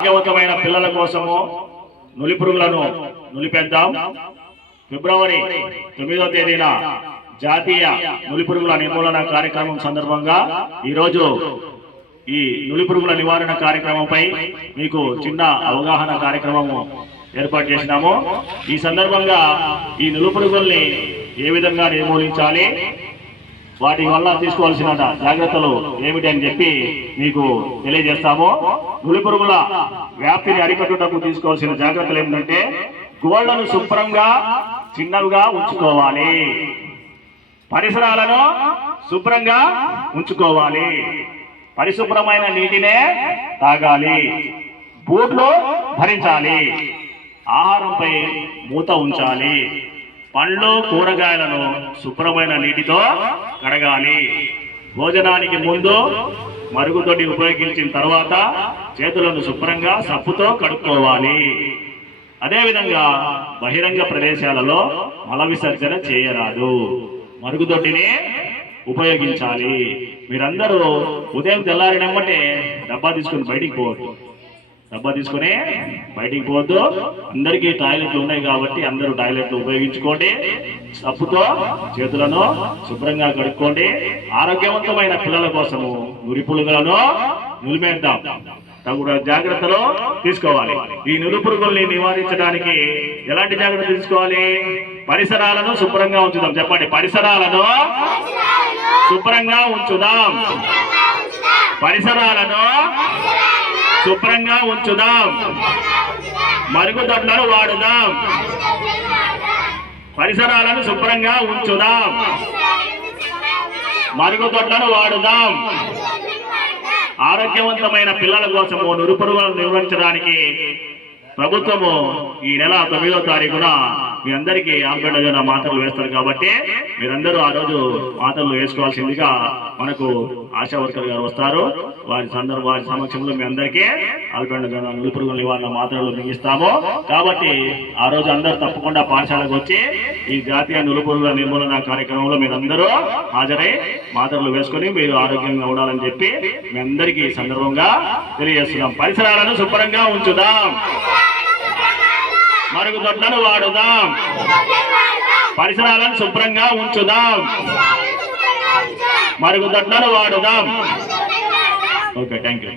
ఆరోగ్యవంతమైన పిల్లల కోసము నులిపురుగులను నులిపేద్దాం. ఫిబ్రవరి 9వ తేదీన జాతీయ నులిపురుగుల నిర్మూలన కార్యక్రమం సందర్భంగా ఈరోజు ఈ నులిపురుగుల నివారణ కార్యక్రమంపై మీకు చిన్న అవగాహన కార్యక్రమము ఏర్పాటు చేసినాము. ఈ సందర్భంగా ఈ నులిపురుగుల్ని ఏ విధంగా నిర్మూలించాలి, వాటి వల్ల తీసుకోవాల్సిన జాగ్రత్తలు ఏమిటి అని చెప్పి మీకు తెలియజేస్తాము. నులిపురుగుల వ్యాప్తిని అరికట్టుటకు తీసుకోవాల్సిన జాగ్రత్తలు ఏమిటంటే గోళ్లను శుభ్రంగా చిన్నవిగా ఉంచుకోవాలి, పరిసరాలను శుభ్రంగా ఉంచుకోవాలి, పరిశుభ్రమైన నీటినే తాగాలి, బూట్లు ధరించాలి, ఆహారంపై మూత ఉంచాలి, పండ్లు కూరగాయలను శుభ్రమైన నీటితో కడగాలి, భోజనానికి ముందు మరుగుదొడ్డి ఉపయోగించిన తర్వాత చేతులను శుభ్రంగా సబ్బుతో కడుక్కోవాలి. అదేవిధంగా బహిరంగ ప్రదేశాలలో మల విసర్జన చేయరాదు, మరుగుదొడ్డిని ఉపయోగించాలి. మీరందరూ ఉదయం తెల్లారినమ్మటే డబ్బా తీసుకుని బయటికి పోవద్దు, డబ్బా తీసుకుని బయటికి పోవద్దు. అందరికీ టాయిలెట్లు ఉన్నాయి కాబట్టి అందరూ టాయిలెట్లు ఉపయోగించుకోండి, సబ్బుతో చేతులను శుభ్రంగా కడుక్కోండి. ఆరోగ్యవంతమైన పిల్లల కోసము నులిపురుగులను నులిమేద్దాం, తగు జాగ్రత్తలు తీసుకోవాలి. ఈ నులిపురుగుల్ని నివారించడానికి ఎలాంటి జాగ్రత్తలు తీసుకోవాలి? పరిసరాలను శుభ్రంగా ఉంచుదాం. చెప్పండి, పరిసరాలను శుభ్రంగా ఉంచుదాం, పరిసరాలను శుభ్రంగా ఉంచుదాం, మరుగుదొడ్లను వాడుదాం, పరిసరాలను శుభ్రంగా ఉంచుదాం, మరుగుదొడ్లను వాడుదాం. ఆరోగ్యవంతమైన పిల్లల కోసము నులిపురుగులను నిర్వహించడానికి ప్రభుత్వము ఈ నెల 9వ తారీఖున మీ అందరికీ ఆల్బెండజోన్ మాత్రలు వేస్తారు కాబట్టి మీరందరూ ఆ రోజు మాత్రలు వేసుకోవాల్సిందిగా మనకు ఆశా వర్కర్ గారు వస్తారు. వారి సమక్షంలో మీ అందరికీ ఆల్బెండజోన్ నులిపురుగుల నివారణ మాత్రలు మిగిస్తాము. కాబట్టి ఆ రోజు అందరూ తప్పకుండా పాఠశాలకు వచ్చి ఈ జాతీయ నులిపురుగుల నిర్మూలన కార్యక్రమంలో మీరందరూ హాజరై మాత్రలు వేసుకొని మీరు ఆరోగ్యంగా ఉండాలని చెప్పి మీ అందరికీ ఈ సందర్భంగా తెలియజేస్తున్నాం. పరిసరాలను శుభ్రంగా ఉంచుదాం, మరుగుదొడ్లను వాడుదాం, పరిసరాలను శుభ్రంగా ఉంచుదాం, మరుగుదొడ్లను వాడుదాం. Okay, thank you.